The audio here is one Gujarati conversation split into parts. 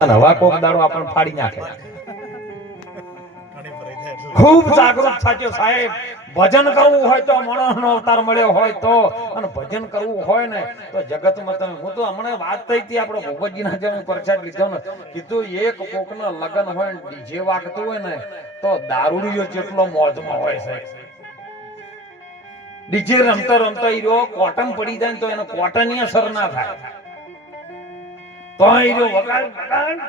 હવા કોક દાડો આપણને ફાડી નાખે. ખૂબ જાગૃત થાજો સાહેબ. ભજન કરવું હોય તો મણોનો અવતાર મળ્યો હોય તો. અને ભજન કરવું હોય ને તો જગતમાં તમે હું તો હમણાં વાત થઈ હતી આપણે ભૂપતજીના જેમ પ્રસાદ લીધો ને. કીધું એક કોકના લગ્ન હોય ને ડીજે વાગતું હોય ને તો દારૂડીઓ જેટલો મોજમાં હોય છે ડીજે રમતો રમતો ઈ રહ્યો કોટન પડી જાય ને તો એનો કોટન અસર ના થાય. તો હીરો રહ્યો વગાડ વગાડ.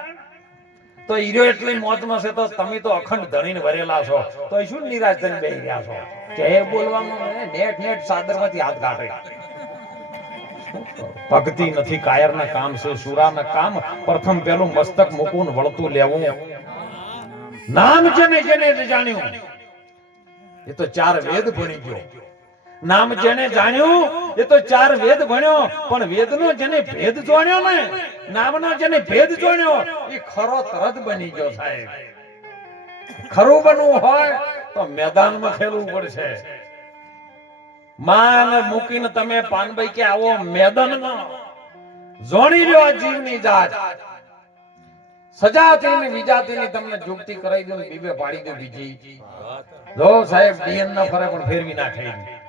તો એટલી મોતમાં છે તો તમે તો અખંડ ધણીને ભરેલા છો. તો શું નિરાશ થઈને બેહી ગયા છો? કે એ બોલવામાં નેટ નેટ સાદરમાંથી હાથ કાઢે. ભક્તિ નથી, કાયરના કામ છે, સુરાના કામ. પ્રથમ પેલું મસ્તક મૂકવું વળતું લેવું. નામ જેને જેને જાણ્યું. એ તો ચાર વેદ ભણી ગયો. નામ જેને જાણ્યું, એ તો ચાર વેદ ભણ્યો, પણ વેદનો જેને ભેદ જોણ્યો ને, નામનો જેને ભેદ જોણ્યો, એ ખરો તરત બની ગયો સાહેબ. ખરું બનવું હોય તો મેદાનમાં ખેલવું પડશે. માન મૂકીને તમે પાનભાઈ કે આવો મેદાનમાં. જોણી રહ્યો આ જીવની જાત. સજા ને વિજાતીની તમને જુગતી કરાવી દઉં બીબે પાડી દઉં બીજી. જો સાહેબ ડીએન ના ફરે પણ ફેરવી નાખે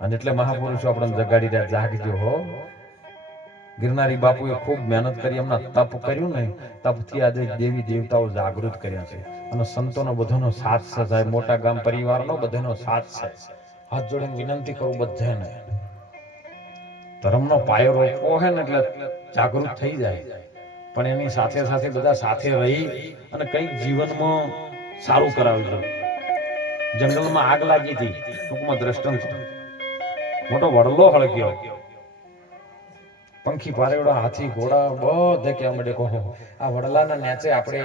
અને એટલે મહાપુરુષો આપણને જગાડી રહ્યા, જાગજો હો. ગિરનારી બાપુએ ખૂબ મહેનત કરી, એમના તપ કર્યું ને, તપથી આજે દેવી દેવતાઓ જાગૃત કર્યા છે. અને સંતોનો બધાનો સાથ છે મોટા ગામ પરિવારનો બધાનો સાથ છે હાથ જોડીને વિનંતી કરું બધાને, ધર્મનો પાયો રોકવો હે ને એટલે જાગૃત થઈ જાય. પણ એની સાથે સાથે બધા સાથે રહી અને કંઈક જીવનમાં સારું કરાવ્યું જંગલમાં આગ લાગી હતી, ટૂંકમાં દ્રષ્ટાંત મોટો વડલો હળગ્યો પંખી પારેવડા, હાથી, ઘોડા, બધે કે મળે કહો આ વડલાના નેચે આપણે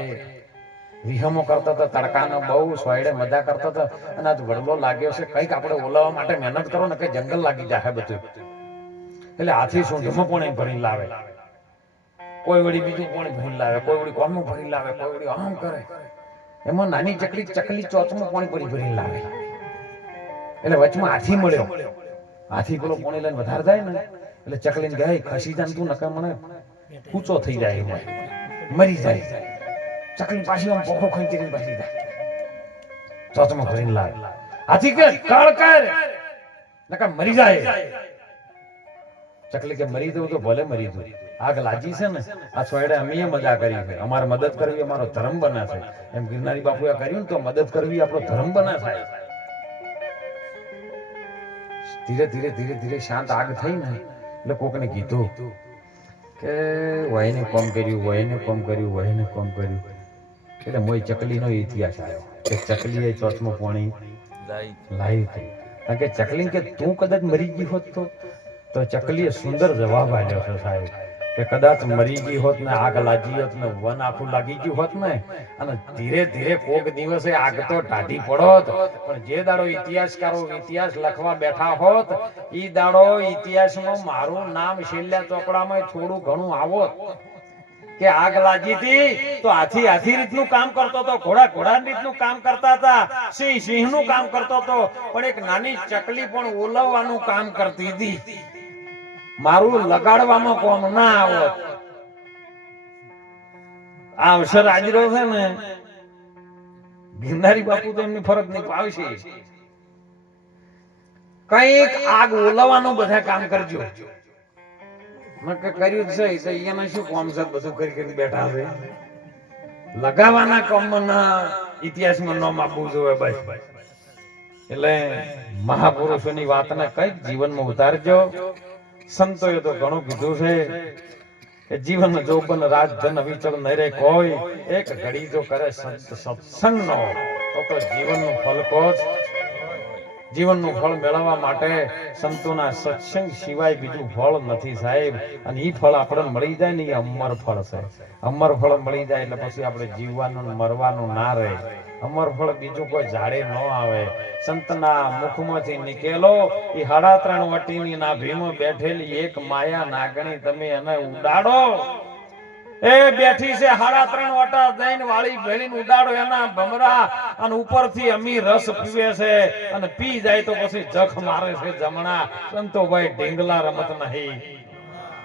વિહમો કરતા હતા, તડકાનો બહુ સોયડે મજા કરતા હતા. અને આજ વડલો લાગ્યો છે, કંઈક આપણે ઓલાવવા માટે મહેનત કરો ને કઈ જંગલ લાગી જાય બધું. એટલે હાથી સૂંઢમાં પણ ભરી લાવે. કોઈ વળી બીજું પણ ભરી લાવે, કોઈ વળી કોમનું ભરી લાવે, કોઈ વળી આમ કરે. એમાં નાની ચકલી ચકલી ચોચમાં પાણી ભરી ભરી લાવે. એટલે વચમાં હાથી મળ્યો. હાથી પેલો પાણી લઈને વધારે જાય ને, એટલે ચકલીને કહે ખસી જાય તું નકા મને કૂચો થઈ જાય મરી જાય. ચકલી પાછી આમ પોખો ખેંચીને પાછી જાય. ચોચમાં ભરીને લાવે. હાથી કે, કાળ કર નકા મરી જાય. ચકલી કે, મરી દઉં તો ભલે મરી દઉં આગ લાજી છે ને, આ સોયડે અમે મજા કરી છે. અમારે મદદ કરવી, અમારો ધર્મ બના છે. એમ ગિરનારી બાપુએ કર્યું ને તો મદદ કરવી આપણો ધર્મ બના છે ધીરે ધીરે ધીરે ધીરે શાંત આગ થઈ ને એટલે કોકને કીધું કે વહીને કોમ કર્યું, વહીને કોમ કર્યું, વહીને કોમ કર્યું. એટલે મોય ચકલીનો ઇતિહાસ આવ્યો કે ચકલીએ ચોથમાં પોણી લાવી હતી. કારણ કે ચકલી કે તું કદાચ મરી ગઈ હોત તો તો ચકલીએ સુંદર જવાબ આપ્યો છે સાહેબ. કે કદાચ મરી ગઈ હોત ને, આગ લાગી હોત ને, વન આખું લાગી ગયું હોત ને, અને ધીરે ધીરે કોક દિવસે આગ તો ટાઢી પડોત પણ જે દાડો ઇતિહાસકારો ઇતિહાસ લખવા બેઠા હોત, ઈ દાડો ઇતિહાસમાં મારું નામ છેલ્લા ચોપડામાં થોડું ઘણું આવોત. કે આગ લાગી હતી, તો હાથી હાથી રીતનું કામ કરતો હતો ઘોડા ઘોડા રીતનું કામ કરતા હતા, સિંહ સિંહનું કામ કરતો હતો પણ એક નાની ચકલી પણ ઓલવવાનું કામ કરતી હતી. મારું લગાડવામાં કોમ ના આવત. આ અવસર આજરો છે ને, ગિરનારી બાપુ તો એમની ફરજ નહીં પાવશે કંઈક આગ ઓલવાનું બધા કામ કરજો. મેં કર્યું છે તો અહીંયા શું કોમ છે, બધું કરી કરી બેઠા છે. લગાવવાના કોમના ઇતિહાસમાં નામ આપવું જોઈએ ભાઈ. એટલે મહાપુરુષોની વાતને કંઈક જીવનમાં ઉતારજો. સંતોએ તો ઘણું કીધું છે કે જીવન જોબન રાજ ધન વિચર ન કોઈ, એક ઘડી જો કરે સંત સત્સંગનો, તો તો જીવનનું ફળ કોચ જીવનનું ફળ મેળવવા માટે સંતોના સત્સંગ સિવાય બીજું ફળ નથી સાહેબ. અને એ ફળ આપણને મળી જાય ને એ અમર ફળ છે. અમર ફળ મળી જાય એટલે પછી આપણે જીવવાનું મરવાનું ના રહે. અમર ફળ બીજું કોઈ ઝાડે ન આવે. સંતના મુખમાંથી નીકેલો એ હડા ત્રણ વટીની ના ભીમ બેઠેલી એક માયા નાગણી તમે એને ઉડાડો. એ બેઠી છે હાડા ત્રણ વટા દઈને વાળી ભેળીને ઉડાડો એના ભમરા. અને ઉપરથી અમી રસ પીવે છે અને પી જાય તો પછી જખ મારે છે જમણા. સંતો ભાઈ ઢીંગલા રમત નહીં.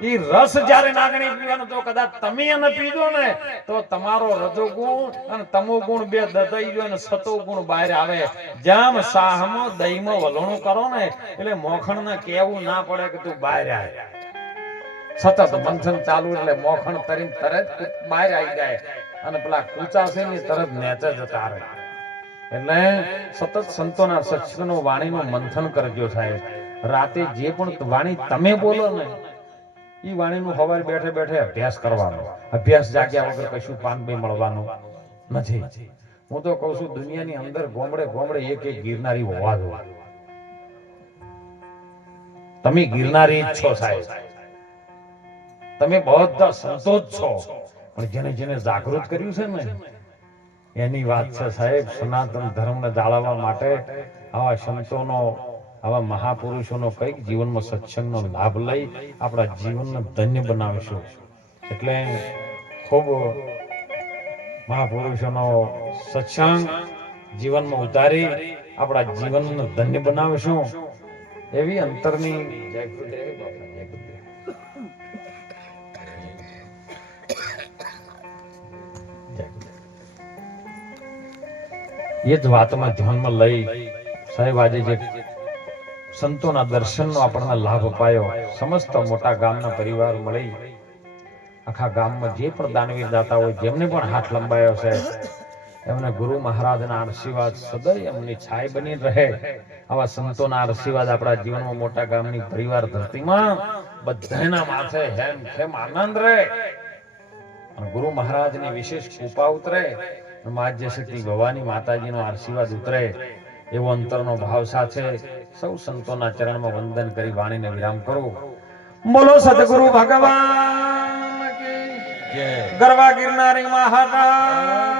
રસ જ્યારે નાગણી પીવાનો, તો કદાચ તમે એને પીધો ને, તો તમારો રજોગુણ અને તમોગુણ બે દદાઈ ગયો અને સતોગુણ બહાર આવે. જામ સાહમો દહીમો વલણું કરો ને, એટલે મોખણને કેવું ના પડે કે તું બહાર આવે સતત મંથન ચાલુ એટલે મોખણ તરીને તરત બહાર આવી જાય. અને પેલા કૂચા છે ને તરત નેચે જતા રહે. એટલે સતત સંતોના સત્સંગનો વાણીનું મંથન કરજો સાહેબ. રાતે જે પણ વાણી તમે બોલો ને ઈ વાણીનું હવારે બેઠે બેઠે અભ્યાસ કરવાનો. અભ્યાસ જાગ્યા વગર કશું પાન બે મળવાનું નથી. હું તો કહું છું, દુનિયાની અંદર ગોમડે ગોમડે એક એક ગિરનારી હોવા જોઈએ તમે ગિરનારી જ છો સાહેબ. તમે બધા સંતો જ છો. પણ જેને જેને જાગૃત કર્યું છે ને, એની વાત છે સાહેબ, સનાતન ધર્મને જાળવવા માટે આવા સંતોનો આવા મહાપુરુષોનો કંઈક જીવનમાં સત્સંગનો લાભ લઈ આપણા જીવનને ધન્ય બનાવીશું એટલે ખૂબ મહાપુરુષોનો સત્સંગ જીવનમાં ઉતારી આપણા જીવનને ધન્ય બનાવીશું એવી અંતરની. એ જ વાતમાં ધ્યાનમાં લઈ સાહેબ આજે જે સંતોના દર્શનનો આપણને લાભ અપાયો. સમસ્ત મોટા ગામના પરિવાર મળી આખા ગામમાં જે પણ દાનવીર દાતા હોય જેમને પણ હાથ લંબાયો છે, એમને ગુરુ મહારાજના આશીર્વાદ સદય એમની છાય બની રહે. આવા સંતોના આશીર્વાદ આપણા જીવનમાં મોટા ગામની પરિવાર ધરતીમાં બધાના માથે હેમ ખેમ આનંદ રહે. અને ગુરુ મહારાજની વિશેષ કૃપા ઉતરે માજ્ય શક્તિ ભવાની માતાજીનો આશીર્વાદ ઉતરે. એવો અંતરનો ભાવ સાથે સૌ સંતોના ચરણમાં વંદન કરી વાણીને વિરામ કરું. બોલો સદગુરુ ભગવાન ગરવા ગિરનારી મહારાજ.